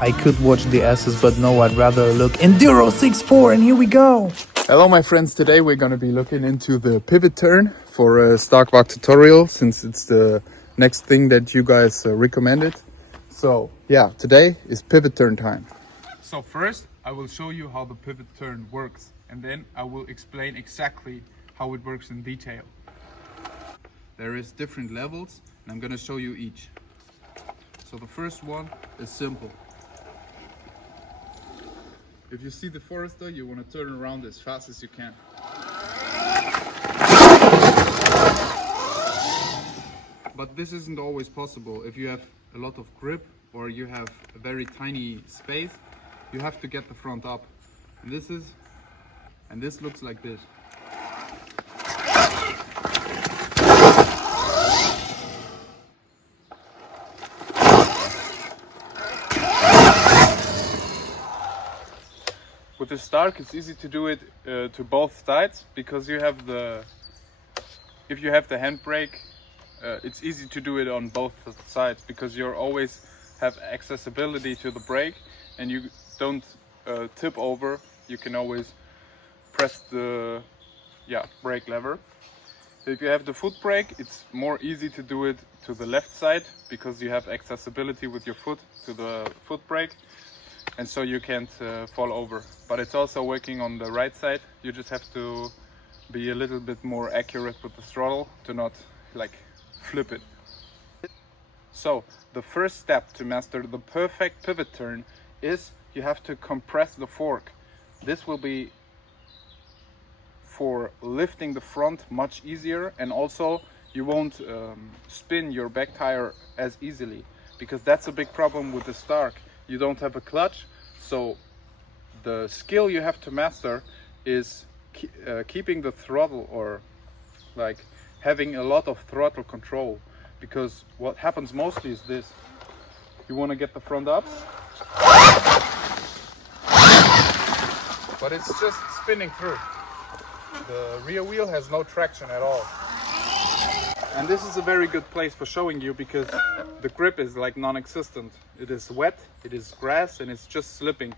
I could watch the S's, but no, I'd rather look Enduro 6.4, and here we go. Hello my friends, today we're going to be looking into the pivot turn for a stock VARG tutorial, since it's the next thing that you guys recommended. So yeah, today is pivot turn time. So first I will show you how the pivot turn works, and then I will explain exactly how it works in detail. There is different levels and I'm going to show you each. So the first one is simple. If you see the Forester, you want to turn around as fast as you can. But this isn't always possible. If you have a lot of grip or you have a very tiny space, you have to get the front up. And this looks like this. With the Stark, it's easy to do it to both sides, because you have if you have the handbrake, it's easy to do it on both sides, because you always have accessibility to the brake and you don't tip over. You can always press the brake lever. If you have the foot brake, it's more easy to do it to the left side, because you have accessibility with your foot to the foot brake, and so you can't fall over. But it's also working on the right side. You just have to be a little bit more accurate with the throttle to not like flip it. So the first step to master the perfect pivot turn is you have to compress the fork. This will be for lifting the front much easier, and also you won't spin your back tire as easily, because that's a big problem with the Stark. You don't have a clutch, so the skill you have to master is keeping the throttle, or like having a lot of throttle control, because what happens mostly is this. You want to get the front up, but it's just spinning through. The rear wheel has no traction at all. And this is a very good place for showing you, because the grip is like non-existent. It is wet, it is grass, and it's just slipping.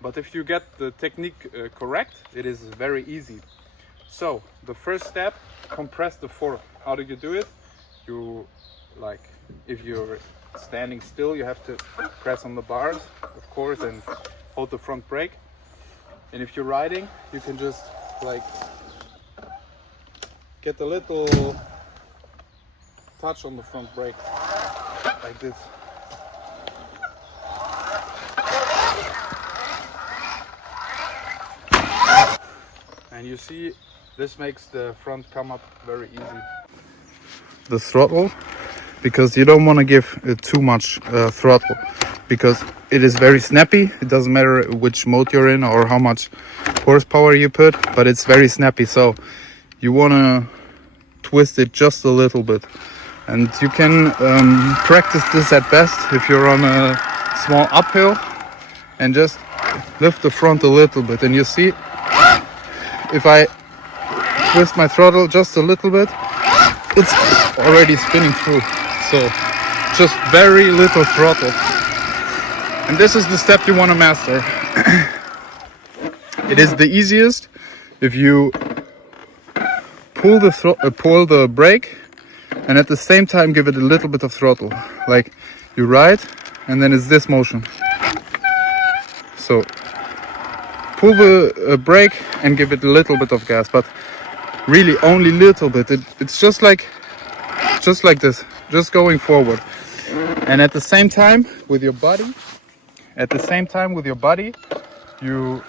But if you get the technique correct, it is very easy. So the first step, compress the fork. How do you do it? You, like, if you're standing still, you have to press on the bars, of course, and hold the front brake. And if you're riding, you can just like get a little touch on the front brake, like this. And you see, this makes the front come up very easy. The throttle, because you don't want to give it too much throttle, because it is very snappy. It doesn't matter which mode you're in or how much horsepower you put, but it's very snappy. So you want to twist it just a little bit. And you can practice this at best if you're on a small uphill, and just lift the front a little bit. And you see, if I twist my throttle just a little bit, it's already spinning through. So just very little throttle. And this is the step you want to master. It is the easiest if you pull the brake and at the same time give it a little bit of throttle. Like you ride and then it's this motion. So pull the brake and give it a little bit of gas, but really only little bit. It's just like this, just going forward. And at the same time with your body, you,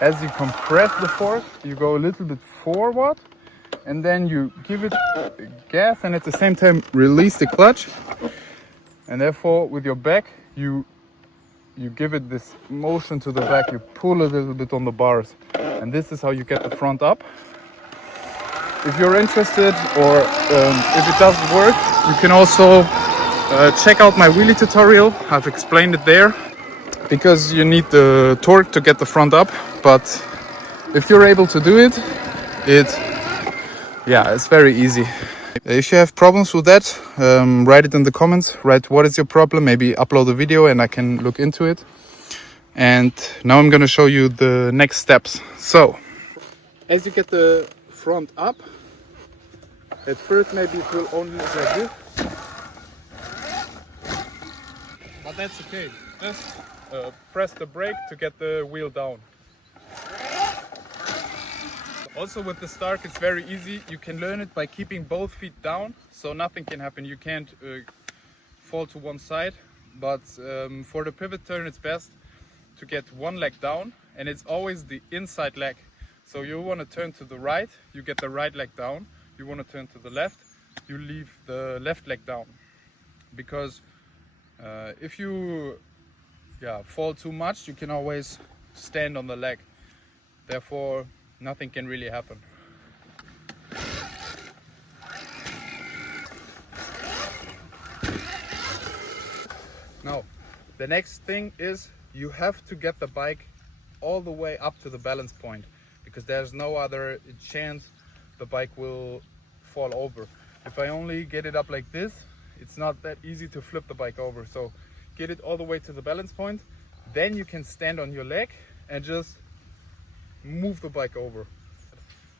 as you compress the fork, you go a little bit forward, and then you give it gas, and at the same time release the clutch. And therefore with your back, you give it this motion to the back. You pull a little bit on the bars, and this is how you get the front up. If you're interested, or if it doesn't work, you can also check out my wheelie tutorial. I've explained it there, because you need the torque to get the front up. But if you're able to do it, it's very easy. If you have problems with that, write it in the comments. Write what is your problem, maybe upload a video and I can look into it. And now I'm gonna show you the next steps. So, as you get the front up, at first maybe it will only look like this. But that's okay. Just press the brake to get the wheel down. Also with the start it's very easy. You can learn it by keeping both feet down, so nothing can happen. You can't fall to one side. But for the pivot turn it's best to get one leg down, and it's always the inside leg. So you want to turn to the right, you get the right leg down. You want to turn to the left, you leave the left leg down. Because if you fall too much, you can always stand on the leg. Therefore, nothing can really happen. Now, the next thing is you have to get the bike all the way up to the balance point, because there's no other chance the bike will fall over. If I only get it up like this, it's not that easy to flip the bike over. So get it all the way to the balance point, then you can stand on your leg and just move the bike over.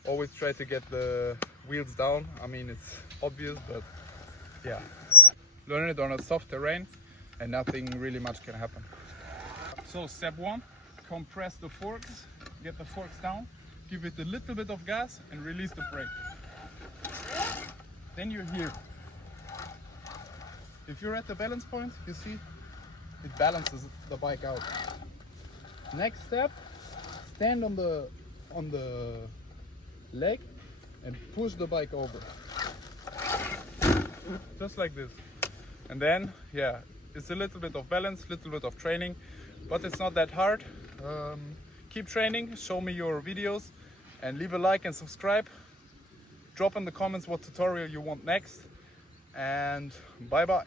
Always try to get the wheels down. I mean, it's obvious, but yeah. Learn it on a soft terrain and nothing really much can happen. So step one, compress the forks, get the forks down, give it a little bit of gas and release the brake. Then you're here. If you're at the balance point, you see, it balances the bike out. Next step, stand on the leg and push the bike over. Just like this. And then, yeah, it's a little bit of balance, little bit of training, but it's not that hard. Keep training, show me your videos, and leave a like and subscribe. Drop in the comments what tutorial you want next, and bye bye.